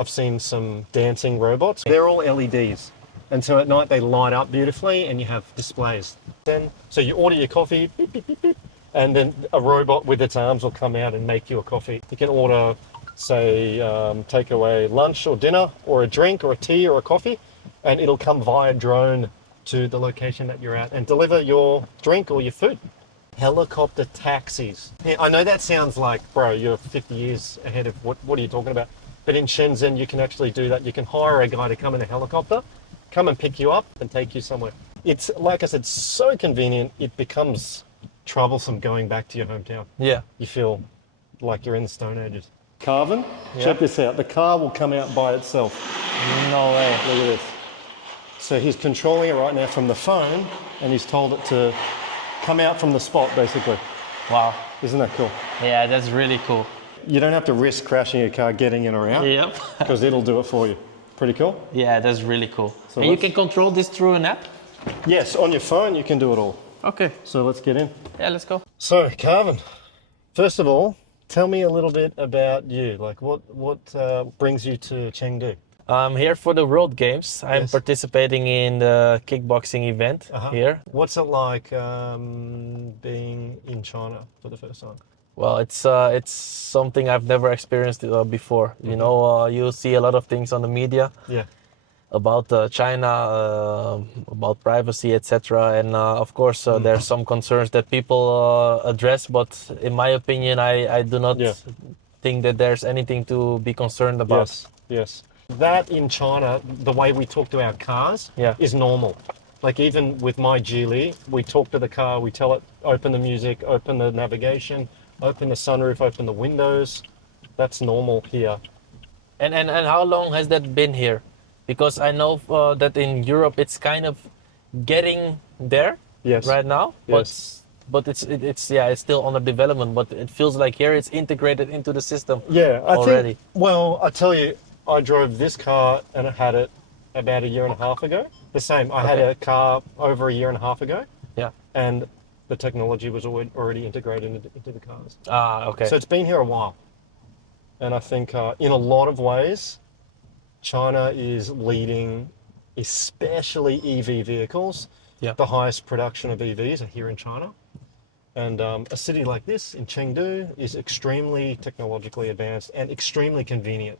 I've seen some dancing robots. They're all LEDs. And so at night they light up beautifully and you have displays. Then, so you order your coffee, beep, beep, beep, beep, and then a robot with its arms will come out and make you a coffee. You can order, say, take away lunch or dinner or a drink or a tea or a coffee, and it'll come via drone to the location that you're at and deliver your drink or your food. Helicopter taxis. Yeah, I know that sounds like, bro, you're 50 years ahead of what are you talking about? But in Shenzhen, you can actually do that. You can hire a guy to come in a helicopter, come and pick you up and take you somewhere. It's, like I said, so convenient, it becomes troublesome going back to your hometown. Yeah. You feel like you're in the Stone Ages. Carvin, check this out. The car will come out by itself. No way. Look at this. So he's controlling it right now from the phone, and he's told it to come out from the spot, basically. Wow. Isn't that cool? Yeah, that's really cool. You don't have to risk crashing your car getting in or out. Yep. Because it'll do it for you. Pretty cool? Yeah, that's really cool. So and you can control this through an app? Yes, on your phone you can do it all. Okay. So let's get in. Yeah, let's go. So, Carvin, first of all, tell me a little bit about you. Like, what brings you to Chengdu? I'm here for the World Games. I'm Yes. participating in the kickboxing event here. What's it like being in China for the first time? Well, it's something I've never experienced before. You know, you see a lot of things on the media. Yeah. About China, about privacy, etc. And of course, there's some concerns that people address, but in my opinion, I do not think that there's anything to be concerned about. Yes, yes. That in China, the way we talk to our cars is normal. Like even with my Geely, we talk to the car, we tell it, open the music, open the navigation, open the sunroof, open the windows. That's normal here. And how long has that been here? Because I know that in Europe it's kind of getting there right now, but it's still under development. But it feels like here it's integrated into the system. Yeah, I already. think. Well, I tell you, I drove this car and I had it about a year and a half ago. The same. I had a car over a year and a half ago. Yeah. And the technology was already integrated into the cars. Ah, okay. So it's been here a while, and I think in a lot of ways, China is leading, especially EV vehicles. Yeah. The highest production of EVs are here in China. And a city like this in Chengdu is extremely technologically advanced and extremely convenient.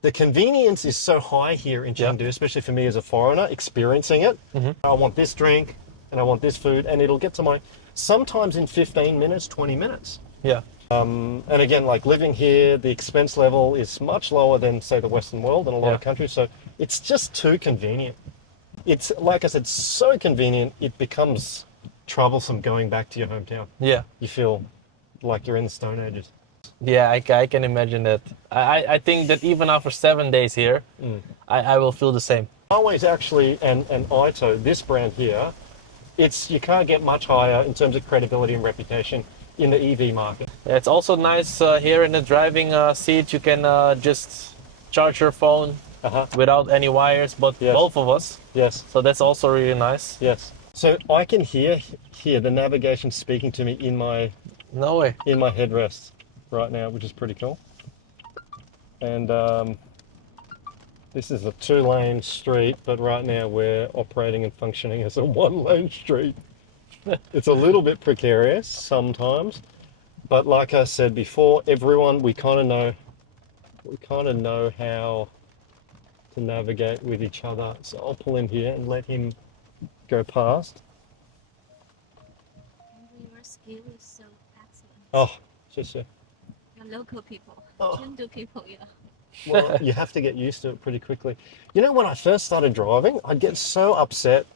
The convenience is so high here in Chengdu, especially for me as a foreigner experiencing it. I want this drink and I want this food, and it'll get to my, sometimes in 15 minutes, 20 minutes. Yeah. And again, like living here, the expense level is much lower than, say, the Western world in a lot of countries. So it's just too convenient. It's, like I said, so convenient, it becomes troublesome going back to your hometown. Yeah. You feel like you're in the Stone Ages. Yeah, I can imagine that. I think that even after 7 days here, I will feel the same. Huawei's actually, and AITO, this brand here, you can't get much higher in terms of credibility and reputation in the EV market. Yeah, it's also nice here in the driving seat. You can just charge your phone without any wires, but both of us. Yes. So that's also really nice. Yes. So I can hear the navigation speaking to me in my headrest right now, which is pretty cool. And this is a 2-lane street, but right now we're operating and functioning as a 1-lane street. It's a little bit precarious sometimes, but like I said before, everyone, we kind of know how to navigate with each other. So I'll pull in here and let him go past. Your skill is so excellent. Oh, just You're local people, Chengdu people, Well, you have to get used to it pretty quickly. You know, when I first started driving, I'd get so upset.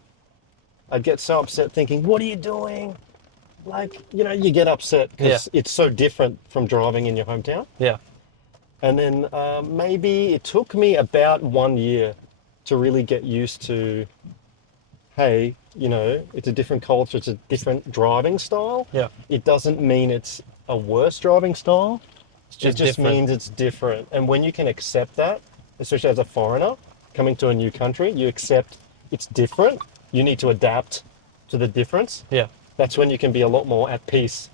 Thinking, what are you doing? Like, you know, you get upset because it's so different from driving in your hometown. Yeah. And then maybe it took me about 1 year to really get used to, hey, you know, it's a different culture, it's a different driving style. Yeah. It doesn't mean it's a worse driving style. It just different. means it's different. And when you can accept that, especially as a foreigner coming to a new country, you accept it's different. You need to adapt to the difference. Yeah. That's when you can be a lot more at peace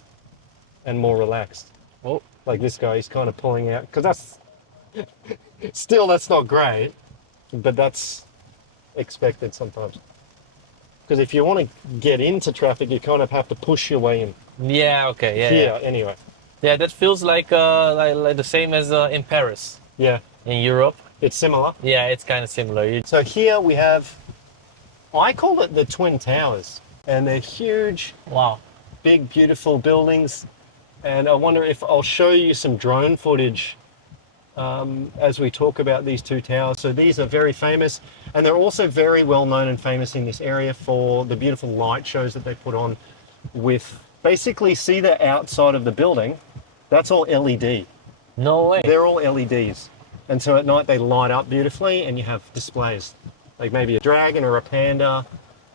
and more relaxed. Oh. Like this guy, he's kind of pulling out, because Still, that's not great, but that's expected sometimes. Because if you want to get into traffic, you kind of have to push your way in. Yeah, okay, yeah, Here, yeah. anyway. Yeah, that feels like the same as in Paris, Yeah, in Europe. it's similar. Yeah, it's kind of similar. So here we have, I call it the Twin Towers, and they're huge, Wow. big, beautiful buildings. And I wonder if I'll show you some drone footage as we talk about these two towers. So these are very famous, and they're also very well known and famous in this area for the beautiful light shows that they put on with basically, see the outside of the building, that's all LED. No way. They're all LEDs. And so at night they light up beautifully and you have displays. Like maybe a dragon or a panda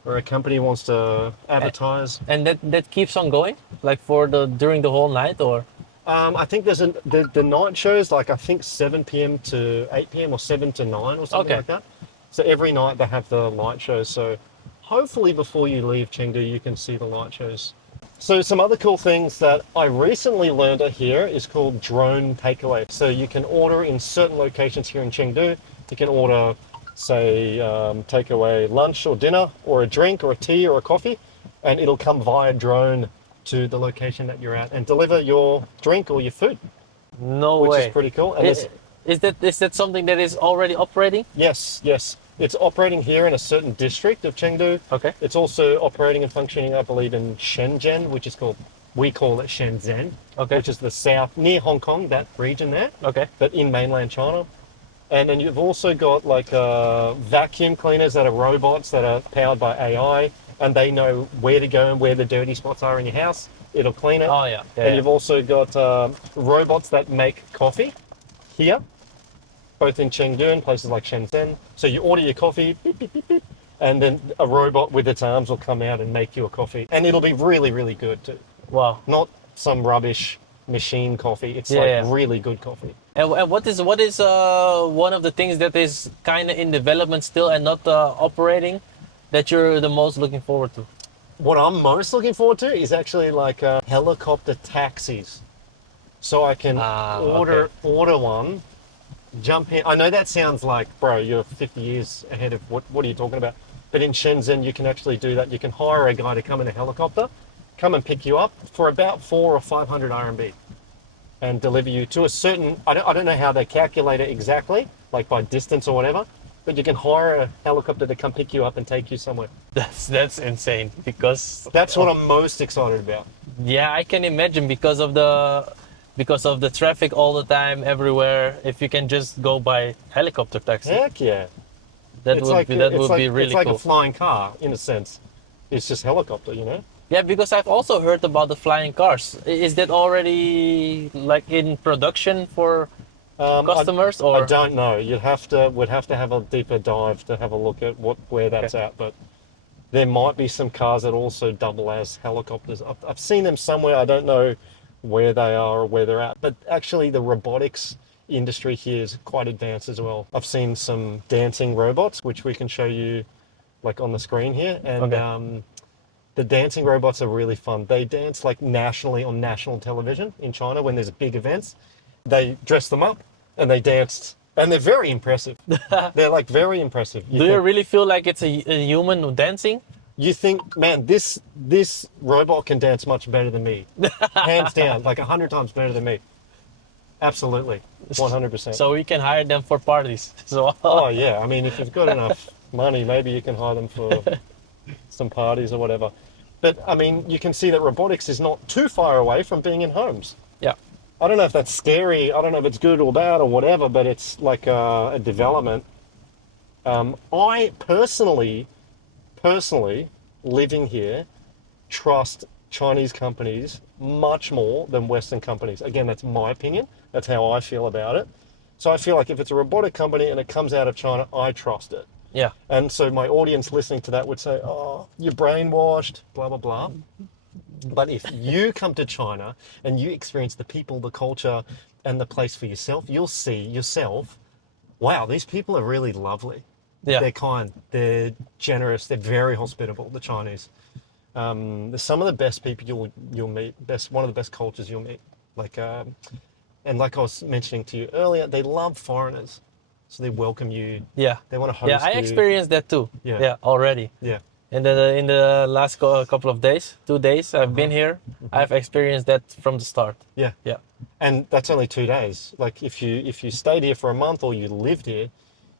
or a company wants to advertise. And that keeps on going, like during the whole night, or? I think there's the night shows, like I think 7 p.m. to 8 p.m. or 7 to 9 or something Okay. like that. So every night they have the light shows. So hopefully before you leave Chengdu, you can see the light shows. So some other cool things that I recently learned here is called drone takeaway. So you can order in certain locations here in Chengdu. You can order, say, takeaway lunch or dinner or a drink or a tea or a coffee, and it'll come via drone to the location that you're at and deliver your drink or your food, No which way. is pretty cool. And Is that something that is already operating? yes, yes. It's operating here in a certain district of Chengdu. Okay. It's also operating and functioning, I believe, in Shenzhen, we call it Shenzhen, Okay. which is the south, near Hong Kong, that region there, Okay. but in mainland China. And then you've also got like vacuum cleaners that are robots that are powered by AI, and they know where to go and where the dirty spots are in your house. It'll clean it. Oh yeah. And you've also got robots that make coffee here, both in Chengdu and places like Shenzhen. So you order your coffee, beep, beep, beep, beep, and then a robot with its arms will come out and make you a coffee. And it'll be really, really good too. Wow. Not some rubbish machine coffee. It's Yeah. really good coffee. And what is one of the things that is kind of in development still and not operating that you're the most looking forward to? What I'm most looking forward to is actually like helicopter taxis. So I can order one, jump in. I know that sounds like, bro, you're 50 years ahead of what are you talking about? But in Shenzhen, you can actually do that. You can hire a guy to come in a helicopter, come and pick you up for about 400 or 500 RMB and deliver you to a certain, I don't know how they calculate it exactly, like by distance or whatever, but you can hire a helicopter to come pick you up and take you somewhere. That's insane because That's what I'm most excited about. yeah, I can imagine because of the traffic all the time everywhere. If you can just go by helicopter taxi, Heck yeah. that would be really It's like cool. a flying car in a sense. It's just helicopter, you know? Yeah, because I've also heard about the flying cars. Is that already like in production for customers, or? I don't know. Would have to have a deeper dive to have a look at where that's at. But there might be some cars that also double as helicopters. I've seen them somewhere. I don't know where they are or where they're at. But actually, the robotics industry here is quite advanced as well. I've seen some dancing robots, which we can show you, like on the screen here, and. The dancing robots are really fun. They dance like nationally on national television in China when there's big events. They dress them up and they dance, and they're very impressive. They're like very impressive. Do you really feel like it's a human dancing? You think, man, this robot can dance much better than me, hands down, like 100 times better than me. Absolutely, 100%. So we can hire them for parties. So Oh yeah, I mean, if you've got enough money, maybe you can hire them for some parties or whatever. But I mean, you can see that robotics is not too far away from being in homes. yeah. I don't know if that's scary. I don't know if it's good or bad or whatever, but it's like a development. I personally, living here, trust Chinese companies much more than Western companies. Again, that's my opinion. That's how I feel about it. So I feel like if it's a robotic company and it comes out of China, I trust it. Yeah. And so my audience listening to that would say, oh, you're brainwashed, blah, blah, blah. But if you come to China and you experience the people, the culture, and the place for yourself, you'll see yourself, wow, these people are really lovely. Yeah. They're kind, they're generous, they're very hospitable, the Chinese. They're some of the best people you'll meet, one of the best cultures you'll meet. Like And like I was mentioning to you earlier, they love foreigners. So they welcome you. Yeah. They want to host Yeah, I you. experienced that too. Yeah. Yeah, already. Yeah. In the last couple of days, 2 days I've been here, I've experienced that from the start. Yeah. Yeah. And that's only 2 days. Like if you stayed here for a month or you lived here,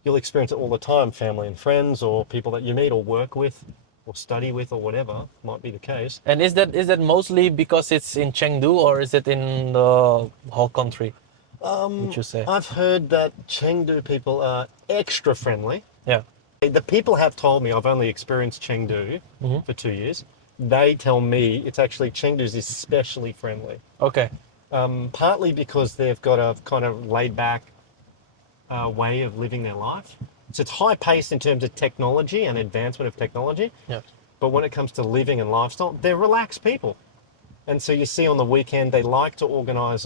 you'll experience it all the time, family and friends or people that you meet or work with or study with or whatever might be the case. And is that mostly because it's in Chengdu or is it in the whole country? Would you say? I've heard that Chengdu people are extra friendly. Yeah. The people have told me, I've only experienced Chengdu for 2 years. They tell me it's actually Chengdu's especially friendly. Okay. Partly because they've got a kind of laid back way of living their life. So it's high paced in terms of technology and advancement of technology. Yeah. But when it comes to living and lifestyle, they're relaxed people. And so you see on the weekend, they like to organise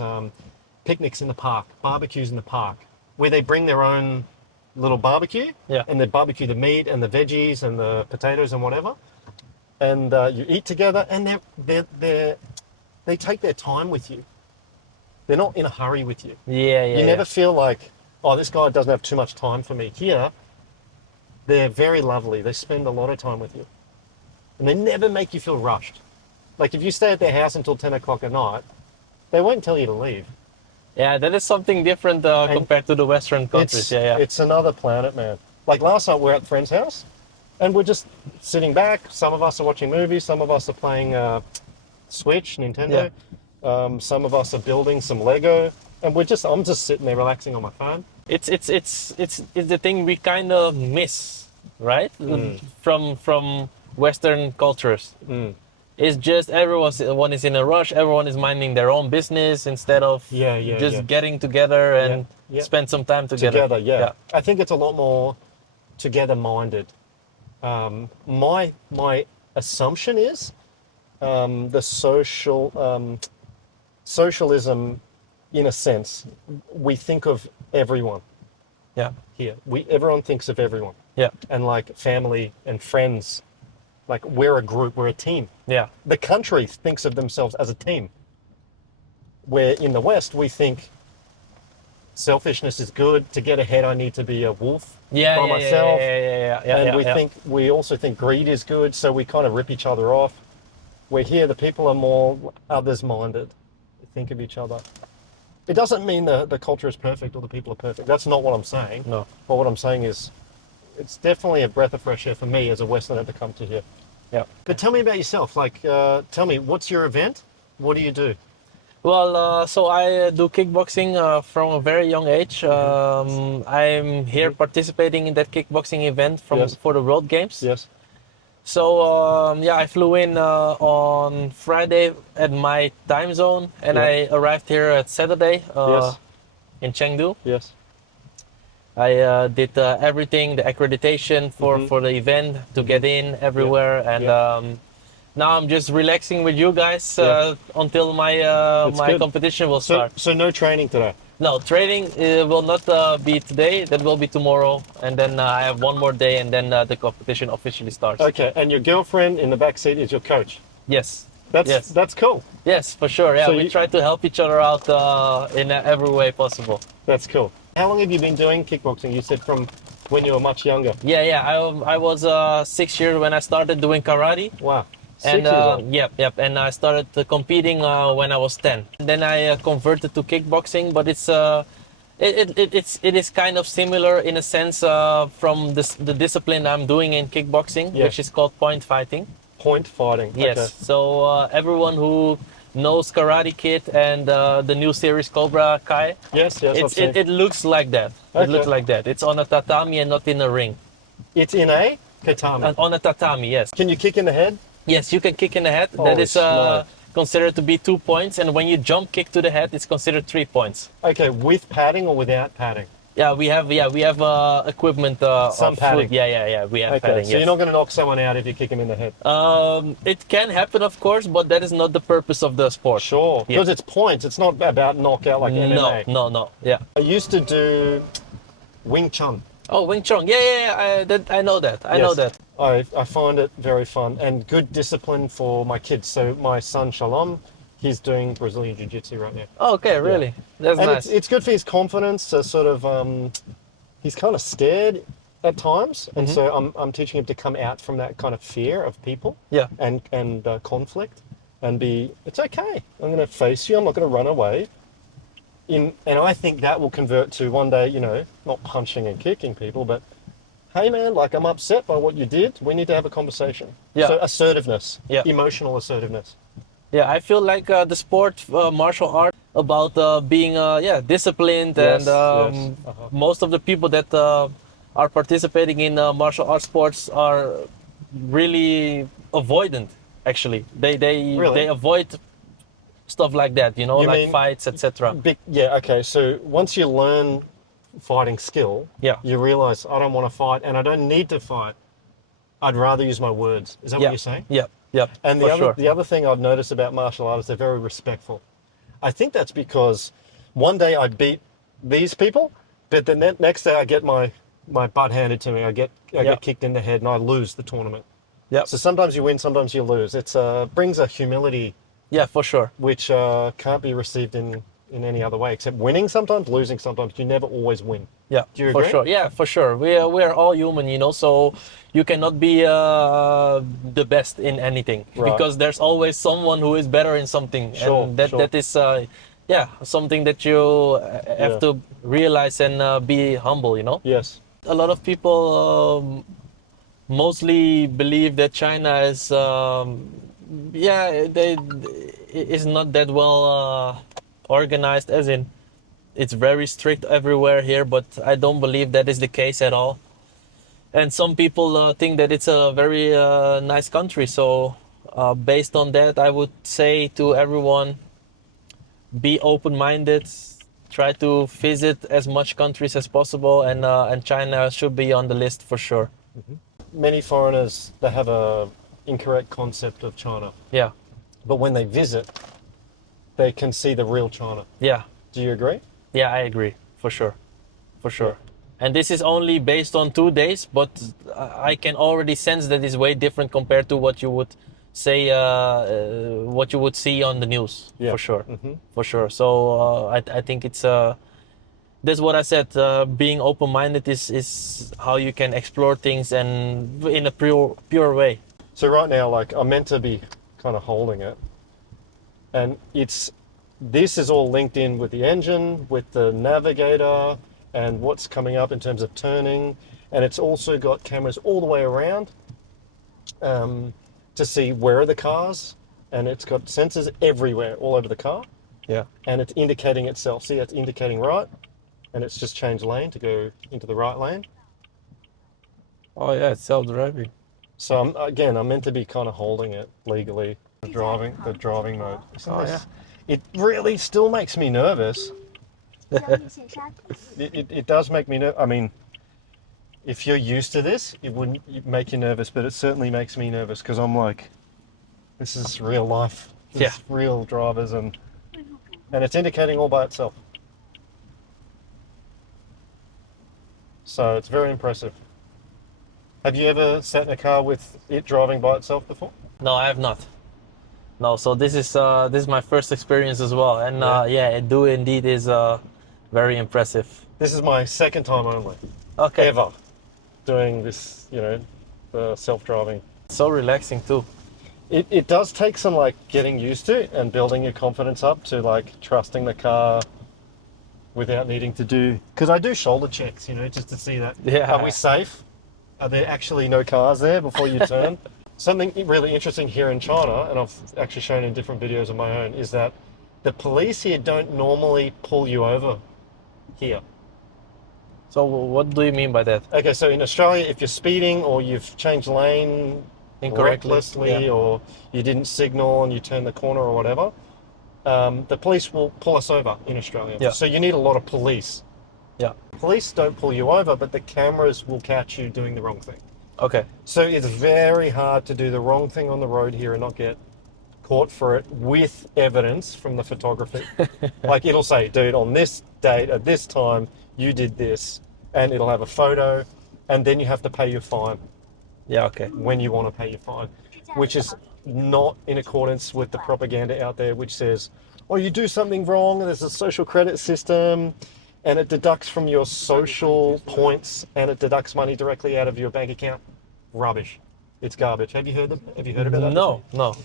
picnics in the park, barbecues in the park, where they bring their own little barbecue, Yeah. and they barbecue the meat and the veggies and the potatoes and whatever, and you eat together, and they take their time with you. They're not in a hurry with you. Yeah, You never feel like, oh, this guy doesn't have too much time for me. Here, they're very lovely. They spend a lot of time with you, and they never make you feel rushed. Like if you stay at their house until 10 o'clock at night, they won't tell you to leave. Yeah, that is something different compared to the Western countries. It's another planet, man. Like last night, we're at a friend's house, and we're just sitting back. Some of us are watching movies. Some of us are playing Switch, Nintendo. Some of us are building some Lego, and I'm just sitting there relaxing on my phone. It's the thing we kind of miss, right? From Western cultures. It's just everyone is in a rush. Everyone is minding their own business instead of getting together and spend some time together. Yeah. I think it's a lot more together-minded. My assumption is the socialism, in a sense, we think of everyone. Yeah. Here, everyone thinks of everyone. Yeah. And like family and friends. Like we're a group, we're a team. Yeah. The country thinks of themselves as a team. Where in the West we think selfishness is good. To get ahead, I need to be a wolf by myself. And we also think greed is good, so we kind of rip each other off. Where here, the people are more others-minded. They think of each other. It doesn't mean the culture is perfect or the people are perfect. That's not what I'm saying. No. But what I'm saying is, it's definitely a breath of fresh air for me as a Westerner to come to here. Yeah. But tell me about yourself. Like, tell me, what's your event? What do you do? Well, so I do kickboxing from a very young age. I'm here participating in that kickboxing event for the World Games. Yes. So I flew in on Friday at my time zone, and I arrived here at Saturday in Chengdu. Yes. I did everything, the accreditation for the event to get in everywhere, and now I'm just relaxing with you guys until my competition will start. So no training today? No, training will not be today. That will be tomorrow, and then I have one more day, and then the competition officially starts. Okay, and your girlfriend in the back seat is your coach? Yes. That's cool. Yes, for sure. Yeah, So we try to help each other out in every way possible. That's cool. How long have you been doing kickboxing? You said from when you were much younger. I was 6 years when I started doing karate. Wow. And and I started competing when I was 10. Then I converted to kickboxing, but it is kind of similar in a sense from the discipline I'm doing in kickboxing, which is called point fighting. Point fighting. Yes. Okay. So everyone who knows Karate Kid and the new series Cobra Kai. Yes, it looks like that. Okay. It looks like that. It's on a tatami and not in a ring. It's in a tatami. On a tatami, yes. Can you kick in the head? Yes, you can kick in the head. Holy that is considered to be 2 points, and when you jump kick to the head, it's considered 3 points. Okay, with padding or without padding? Yeah, we have equipment. Some of padding. Food. Yeah, we have Okay, padding. so yes. you're not going to knock someone out if you kick him in the head? It can happen, of course, but that is not the purpose of the sport. Sure, because it's points. It's not about knockout like MMA. No. Yeah. I used to do Wing Chun. Oh, Wing Chun. Yeah. I know that. I know that. I find it very fun and good discipline for my kids. So my son Shalom He's doing Brazilian Jiu-Jitsu right now. Oh, okay, really? That's And nice. it's good for his confidence to sort of, he's kind of scared at times. And so I'm teaching him to come out from that kind of fear of people Yeah. and conflict and it's okay. I'm going to face you. I'm not going to run away. And I think that will convert to one day, you know, not punching and kicking people, but hey man, like I'm upset by what you did. We need to have a conversation. Yeah. So assertiveness, Yeah. emotional assertiveness. Yeah, I feel like the sport, martial art, about being disciplined, Yes, and yes. most of the people that are participating in martial art sports are really avoidant. Actually, Really? they avoid stuff like that, you know, You like mean fights, etc. Yeah, okay. So once you learn fighting skill, Yeah. you realize I don't want to fight and I don't need to fight. I'd rather use my words. Is that what you're saying? Yeah, yeah, And for sure. the other thing I've noticed about martial artists, they're very respectful. I think that's because one day I beat these people, but the next day I get my butt handed to me. I get kicked in the head and I lose the tournament. Yeah, So sometimes you win, sometimes you lose. It's brings a humility yeah, for sure. which can't be received in any other way, except winning sometimes, losing sometimes. You never always win. Yeah, Do you for agree? sure. Yeah, for sure. We are all human, you know. So you cannot be the best in anything, Right. because there's always someone who is better in something, Sure, and that sure. that is something that you have Yeah. to realize and be humble, you know. Yes. A lot of people mostly believe that China is they is not that well organized, as in it's very strict everywhere here, but I don't believe that is the case at all. And some people think that it's a very nice country. So based on that, I would say to everyone, be open-minded, try to visit as much countries as possible, and China should be on the list for sure. Many foreigners, they have a incorrect concept of China, Yeah, but when they visit, they can see the real China. yeah, Do you agree? yeah, I agree, for sure, for sure. And this is only based on 2 days, but I can already sense that it's way different compared to what you would say, what you would see on the news, Yeah. for sure, Mm-hmm. for sure. So I think it's that's what I said. Being open-minded is how you can explore things and in a pure way. So right now, like I'm meant to be kind of holding it, and this is all linked in with the engine, with the navigator, and what's coming up in terms of turning, and it's also got cameras all the way around to see where are the cars, and it's got sensors everywhere, all over the car, Yeah. and it's indicating itself. See, it's indicating right, and it's just changed lane to go into the right lane. Oh yeah, it's self-driving. So I'm meant to be kind of holding it legally. The driving mode. Isn't this, it really still makes me nervous. It does make me nervous. I mean, if you're used to this, it wouldn't make you nervous, but it certainly makes me nervous because I'm like, this is real life. This is real drivers, and it's indicating all by itself. So it's very impressive. Have you ever sat in a car with it driving by itself before? No, I have not. No, so this is my first experience as well, and it do indeed is very impressive. This is my second time only Okay. ever doing this, the self-driving. So relaxing too. It does take some like getting used to and building your confidence up to like trusting the car without needing to do, because I do shoulder checks, just to see that. Yeah. Are we safe? Are there actually no cars there before you turn? Something really interesting here in China, and I've actually shown in different videos of my own, is that the police here don't normally pull you over here. So what do you mean by that? Okay, so in Australia, if you're speeding or you've changed lane Incorrectly, recklessly, or you didn't signal and you turn the corner or whatever, the police will pull us over in Australia. Yeah. So you need a lot of police. Yeah. Police don't pull you over, but the cameras will catch you doing the wrong thing. Okay. So it's very hard to do the wrong thing on the road here and not get caught for it with evidence from the photography. Like it'll say, dude, on this date at this time, you did this, and it'll have a photo, and then you have to pay your fine Yeah. Okay. when you want to pay your fine, which is not in accordance with the propaganda out there, which says, oh, you do something wrong, and there's a social credit system, and it deducts from your social points, and it deducts money directly out of your bank account. Rubbish. It's garbage. Have you heard about that? No, no.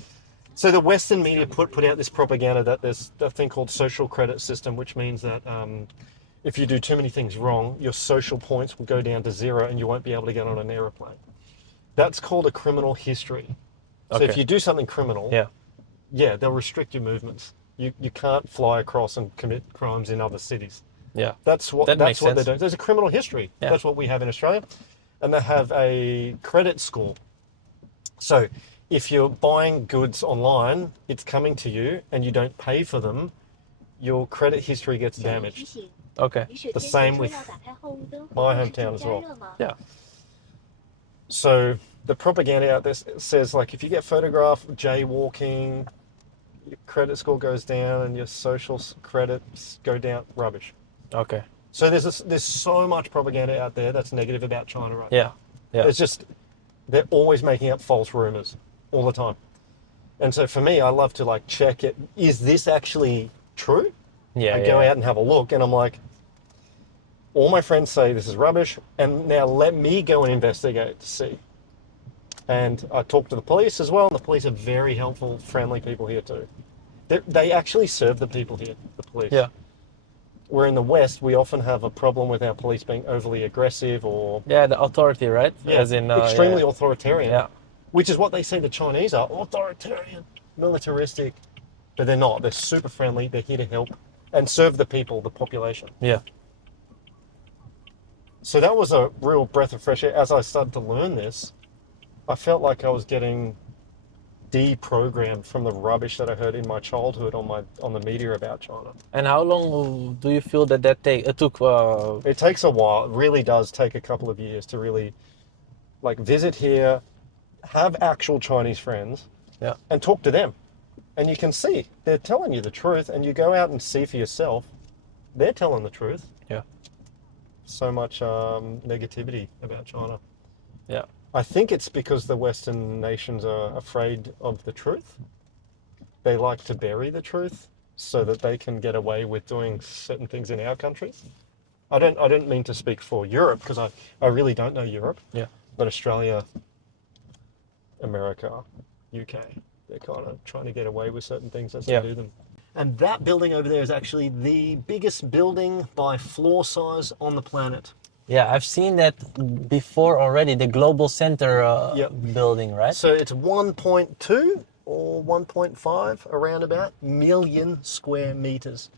So the Western media put out this propaganda that there's a thing called social credit system, which means that if you do too many things wrong, your social points will go down to 0 and you won't be able to get on an aeroplane. That's called a criminal history. So Okay. if you do something criminal, yeah, they'll restrict your movements. You can't fly across and commit crimes in other cities. Yeah. That's what Makes they're sense. doing. There's a criminal history. Yeah. That's what we have in Australia. And they have a credit score. So if you're buying goods online, it's coming to you and you don't pay for them, your credit history gets damaged. Okay. The same with my hometown as well. Yeah. So the propaganda out there says, like, if you get photographed jaywalking, your credit score goes down and your social credits go down. Rubbish. Okay. So there's so much propaganda out there that's negative about China right Yeah. now. Yeah. It's just, they're always making up false rumors all the time. And so for me, I love to like check it. Is this actually true? Yeah. I go out and have a look and I'm like, all my friends say this is rubbish, and now let me go and investigate to see. And I talk to the police as well, and the police are very helpful, friendly people here too. They actually serve the people here, the police. Yeah. Where in the West, we often have a problem with our police being overly aggressive or Yeah, the authority, right? As in extremely authoritarian. Yeah. Which is what they say the Chinese are, authoritarian, militaristic. But they're not. They're super friendly. They're here to help and serve the people, the population. Yeah. So that was a real breath of fresh air. As I started to learn this, I felt like I was getting deprogrammed from the rubbish that I heard in my childhood on the media about China. And how long do you feel that took? It takes a while. It really does take a couple of years to really like visit here, have actual Chinese friends, and talk to them. And you can see they're telling you the truth, and you go out and see for yourself, they're telling the truth. Yeah. So much negativity about China. Yeah. I think it's because the Western nations are afraid of the truth. They like to bury the truth so that they can get away with doing certain things in our country. I don't mean to speak for Europe, because I really don't know Europe. Yeah. But Australia, America, UK, they're kind of trying to get away with certain things as they do them. And that building over there is actually the biggest building by floor size on the planet. Yeah, I've seen that before already, the Global Center building, right? So it's 1.2 or 1.5 around about million square meters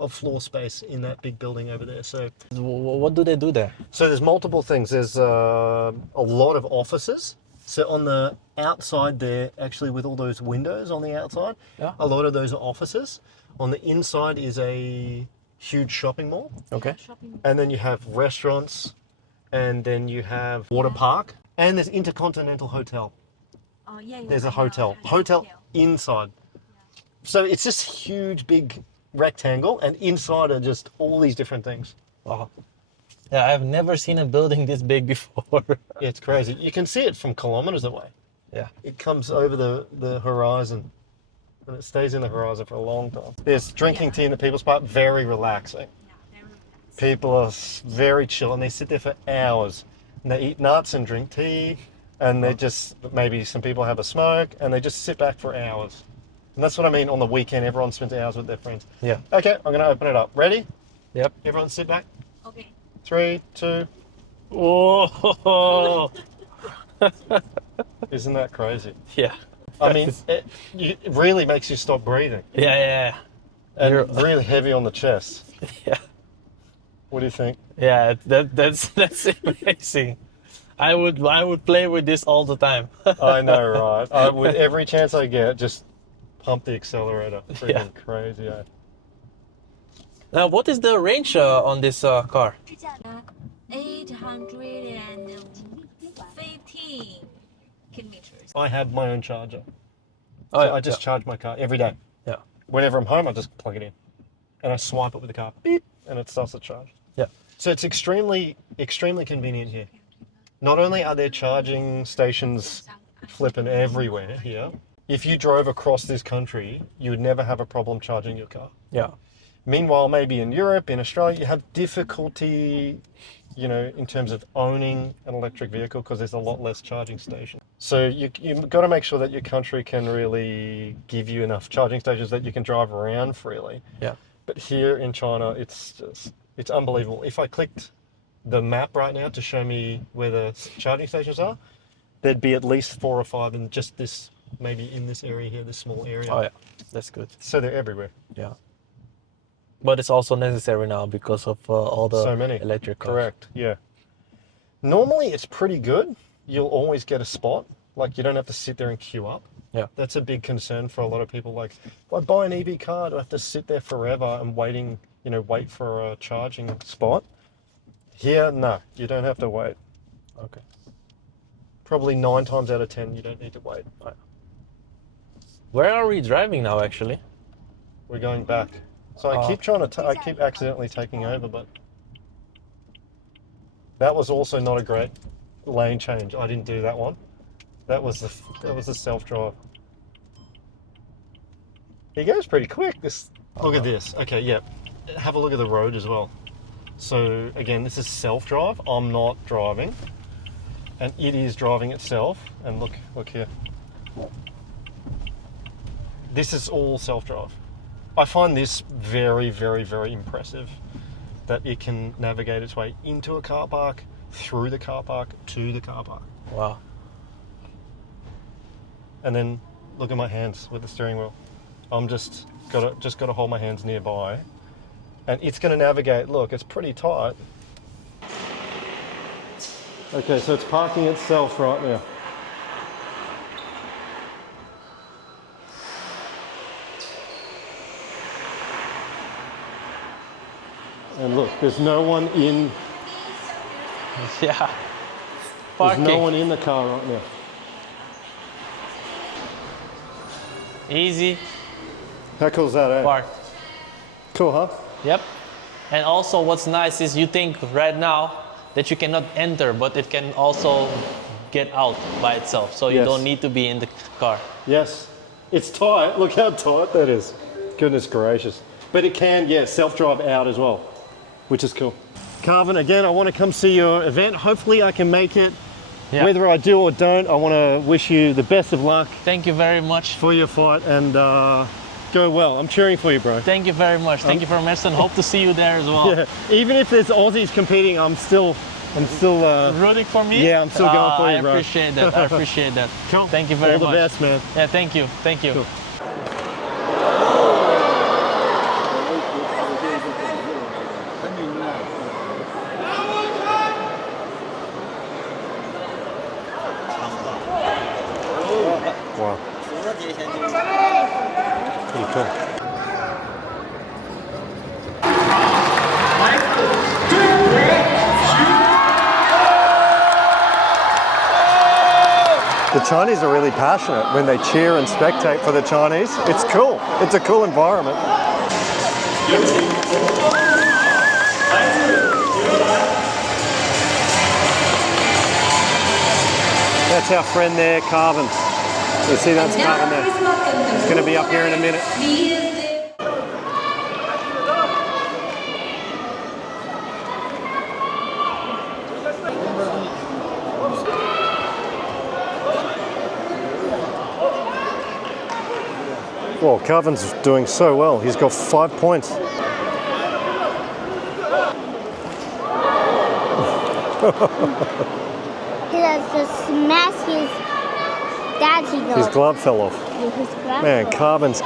of floor space in that big building over there. So what do they do there? So there's multiple things. There's a lot of offices. So on the outside there, actually with all those windows on the outside, a lot of those are offices. On the inside is a huge shopping mall. Okay. And then you have restaurants, and then you have water park, and there's Intercontinental Hotel. Oh, yeah. There's a hotel inside. So it's this huge, big rectangle, and inside are just all these different things. Wow. Yeah, I've never seen a building this big before. Yeah, it's crazy. You can see it from kilometers away. Yeah. It comes over the horizon, and it stays in the horizon for a long time. There's drinking tea in the People's Park, very relaxing. People are very chill, and they sit there for hours. And they eat nuts and drink tea, and they just, maybe some people have a smoke, and they just sit back for hours. And that's what I mean on the weekend, everyone spends hours with their friends. Yeah. Okay, I'm going to open it up. Ready? Yep. Everyone sit back. Okay. 3, 2. Oh. Isn't that crazy? Yeah. I mean, it really makes you stop breathing. Yeah. And really heavy on the chest. Yeah. What do you think? Yeah, that's amazing. I would play with this all the time. I know, right? I would, every chance I get, just pump the accelerator. Freaking crazy, eh? Now, what is the range on this car? 815 kilometers. I have my own charger. Oh, So yeah, I just charge my car every day. Yeah. Whenever I'm home, I just plug it in. And I swipe it with the car. Beep, and it starts to charge. Yeah. So it's extremely convenient here. Not only are there charging stations flipping everywhere here, if you drove across this country, you would never have a problem charging your car. Yeah. Meanwhile, maybe in Europe, in Australia, you have difficulty, you know, in terms of owning an electric vehicle because there's a lot less charging stations. So you've got to make sure that your country can really give you enough charging stations that you can drive around freely. Yeah. But here in China, it's unbelievable. If I clicked the map right now to show me where the charging stations are, there'd be at least 4 or 5 in just this, maybe in this area here, this small area. Oh yeah, that's good. So they're everywhere. Yeah. But it's also necessary now because of all the So many. electric cars. Correct, yeah. Normally it's pretty good. You'll always get a spot. Like you don't have to sit there and queue up. Yeah. That's a big concern for a lot of people. Like, if I buy an EV car, do I have to sit there forever and wait for a charging spot? Here, no, you don't have to wait. Okay. Probably 9 times out of 10, you don't need to wait. Where are we driving now, actually? We're going back. So I keep trying to, I keep accidentally taking over, but that was also not a great lane change. I didn't do that one. That was the self-drive. He goes pretty quick. Look at this. Okay, yeah. Have a look at the road as well. So again, this is self-drive. I'm not driving, and it is driving itself. And look here. This is all self-drive. I find this very, very, very impressive that it can navigate its way into a car park, through the car park, to the car park. Wow. And then look at my hands with the steering wheel. I'm just gotta hold my hands nearby, and it's gonna navigate. Look, it's pretty tight. Okay, so it's parking itself right now. And look, there's no one in. Yeah. There's Parking. no one in the car right now. Easy. How cool is that, eh? Park. Cool, huh? Yep. And also what's nice is you think right now that you cannot enter, but it can also get out by itself. So you Yes. don't need to be in the car. Yes. It's tight. Look how tight that is. Goodness gracious. But it can, yeah, self-drive out as well, which is cool. Carvin, again, I want to come see your event. Hopefully I can make it. Yeah. Whether I do or don't, I want to wish you the best of luck Thank you very much. for your fight, and go well. I'm cheering for you, bro. Thank you very much. Thank you very much, and hope to see you there as well. Yeah. Even if there's Aussies competing, I'm still Rooting for me? Yeah, I'm still going for you, bro. I appreciate that. I appreciate that. Cool. Thank you very much. All the best, man. Yeah, thank you. Thank you. Cool. Wow. Pretty cool. The Chinese are really passionate when they cheer and spectate for the Chinese. It's cool. It's a cool environment. That's our friend there, Carvin. You see that's Carvin there. It's going to be up here in a minute. Well, Carvin's doing so well. He's got 5 points. He has to smash his dad's His glove fell off. Man, Carvin's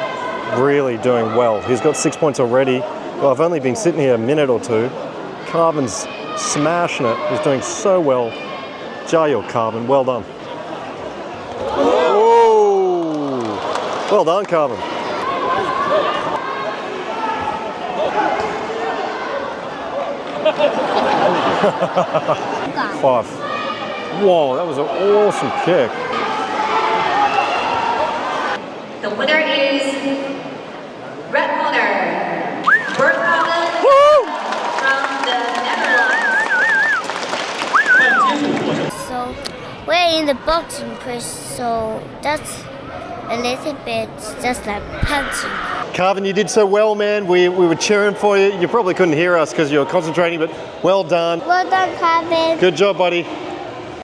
really doing well. He's got 6 points already. Well, I've only been sitting here a minute or two. Carvin's smashing it. He's doing so well. Jayo, Carvin. Well done. Oh! Well done, Carvin. Five. Whoa, that was an awesome kick. The winner is red corner, Bert from the Netherlands. So we're in the boxing press, so that's a little bit, just like punching. Carvin, you did so well, man. We were cheering for you. You probably couldn't hear us because you were concentrating, but well done. Well done, Carvin. Good job, buddy.